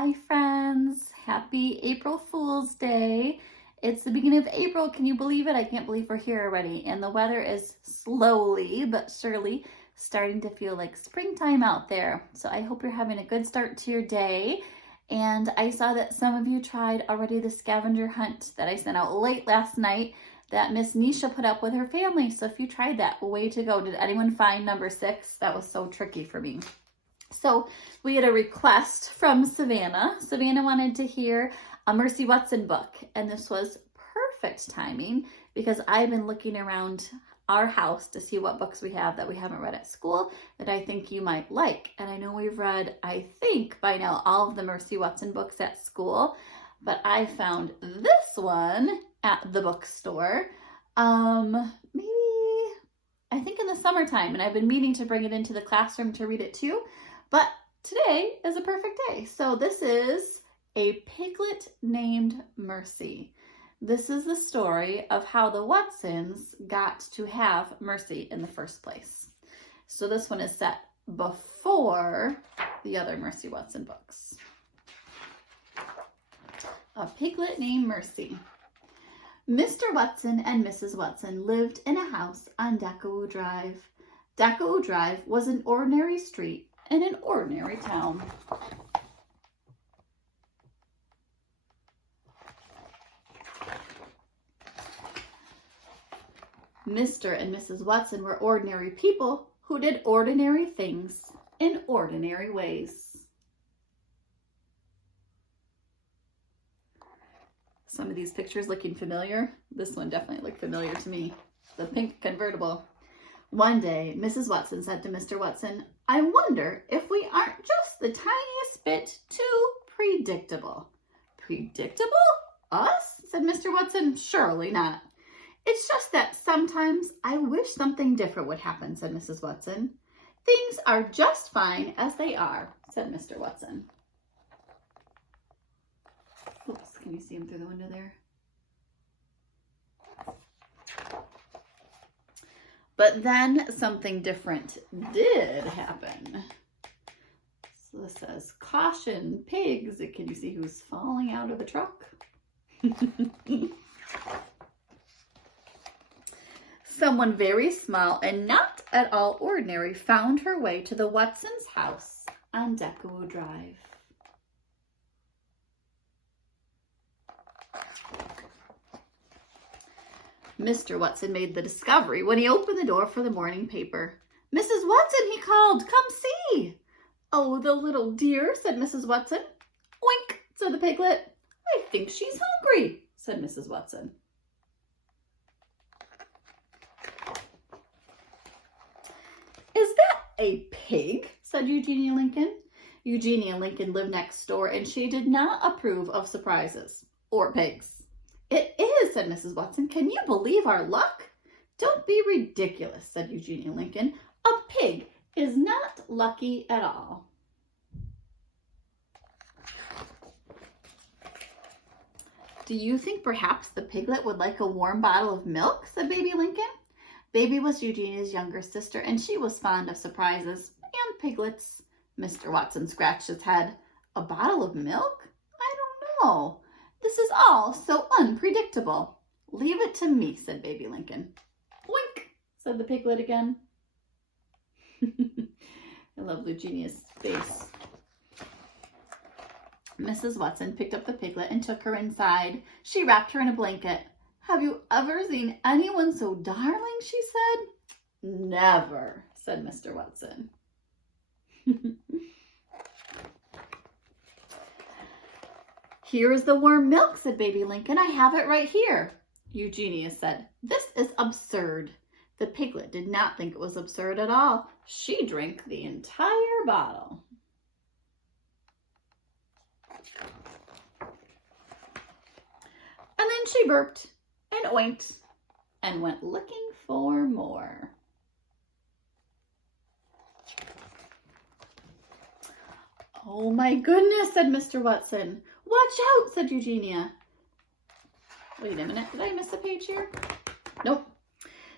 Hi friends, happy April Fool's Day. It's the beginning of April, can you believe it? I can't believe we're here already. And the weather is slowly but surely starting to feel like springtime out there. So I hope you're having a good start to your day. And I saw that some of you tried already the scavenger hunt that I sent out late last night that Miss Nisha put up with her family. So if you tried that, way to go. Did anyone find number 6? That was so tricky for me. So we had a request from Savannah. Savannah wanted to hear a Mercy Watson book, and this was perfect timing because I've been looking around our house to see what books we have that we haven't read at school that I think you might like. And I know we've read, I think by now, all of the Mercy Watson books at school, but I found this one at the bookstore. Maybe, I think in the summertime, and I've been meaning to bring it into the classroom to read it too. But today is a perfect day. So this is A Piglet Named Mercy. This is the story of how the Watsons got to have Mercy in the first place. So this one is set before the other Mercy Watson books. A Piglet Named Mercy. Mr. Watson and Mrs. Watson lived in a house on Dakau Drive. Dakau Drive was an ordinary street in an ordinary town. Mr. and Mrs. Watson were ordinary people who did ordinary things in ordinary ways. Some of these pictures looking familiar. This one definitely looked familiar to me. The pink convertible. One day, Mrs. Watson said to Mr. Watson, "I wonder if we aren't just the tiniest bit too predictable." "Predictable? Us?" said Mr. Watson. "Surely not. It's just that sometimes I wish something different would happen," said Mrs. Watson. "Things are just fine as they are," said Mr. Watson. Oops, can you see him through the window there? But then something different did happen. So this says, "Caution, pigs." Can you see who's falling out of the truck? Someone very small and not at all ordinary found her way to the Watsons' house on Dakau Drive. Mr. Watson made the discovery when he opened the door for the morning paper. "Mrs. Watson," he called, "come see." "Oh, the little dear," said Mrs. Watson. "Oink," said the piglet. "I think she's hungry," said Mrs. Watson. "Is that a pig?" said Eugenia Lincoln. Eugenia Lincoln lived next door, and she did not approve of surprises or pigs. "It is," said Mrs. Watson. "Can you believe our luck?" "Don't be ridiculous," said Eugenia Lincoln. "A pig is not lucky at all." "Do you think perhaps the piglet would like a warm bottle of milk?" said Baby Lincoln. Baby was Eugenia's younger sister, and she was fond of surprises and piglets. Mr. Watson scratched his head. "A bottle of milk? I don't know. This is all so unpredictable." "Leave it to me," said Baby Lincoln. "Wink," said the piglet again. I love Eugenia's face. Mrs. Watson picked up the piglet and took her inside. She wrapped her in a blanket. "Have you ever seen anyone so darling?" she said. "Never," said Mr. Watson. "Here is the warm milk," said Baby Lincoln. "I have it right here." Eugenia said, "This is absurd." The piglet did not think it was absurd at all. She drank the entire bottle. And then she burped and oinked and went looking for more. "Oh my goodness," said Mr. Watson. "Watch out," said Eugenia. Wait a minute, did I miss a page here? Nope.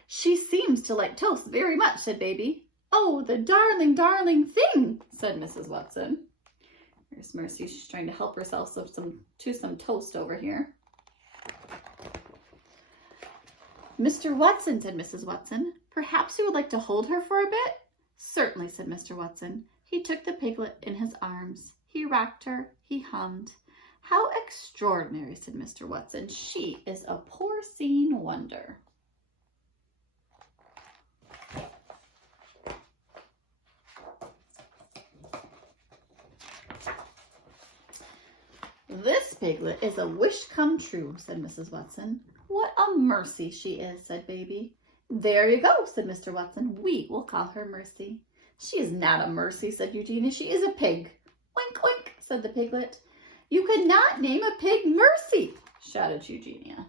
"She seems to like toast very much," said Baby. "Oh, the darling, darling thing," said Mrs. Watson. There's Mercy. She's trying to help herself to some toast over here. Mr. Watson, said Mrs. Watson. Perhaps you would like to hold her for a bit? Certainly, said Mr. Watson. He took the piglet in his arms. He rocked her. He hummed. How extraordinary, said Mr. Watson. She is a porcine wonder. This piglet is a wish come true, said Mrs. Watson. What a mercy she is, said Baby. There you go, said Mr. Watson. We will call her Mercy. She is not a mercy, said Eugenia. She is a pig. Oink, oink, said the piglet. You could not name a pig Mercy, shouted Eugenia.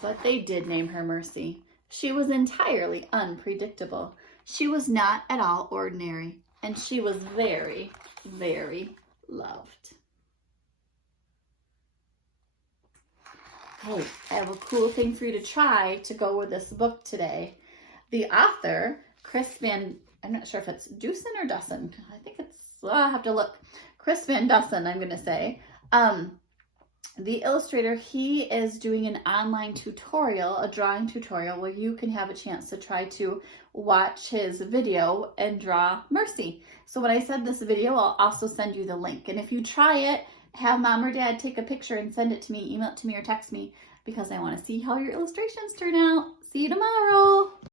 But they did name her Mercy. She was entirely unpredictable. She was not at all ordinary, and she was very, very loved. Hey, I have a cool thing for you to try to go with this book today. The author, I'm not sure if it's Dussin or Dussin. I think I'll have to look. Chris Van Dussen, I'm going to say. The illustrator, he is doing an online tutorial, a drawing tutorial, where you can have a chance to try to watch his video and draw Mercy. So when I said this video, I'll also send you the link. And if you try it, have mom or dad take a picture and send it to me, email it to me or text me, because I want to see how your illustrations turn out. See you tomorrow.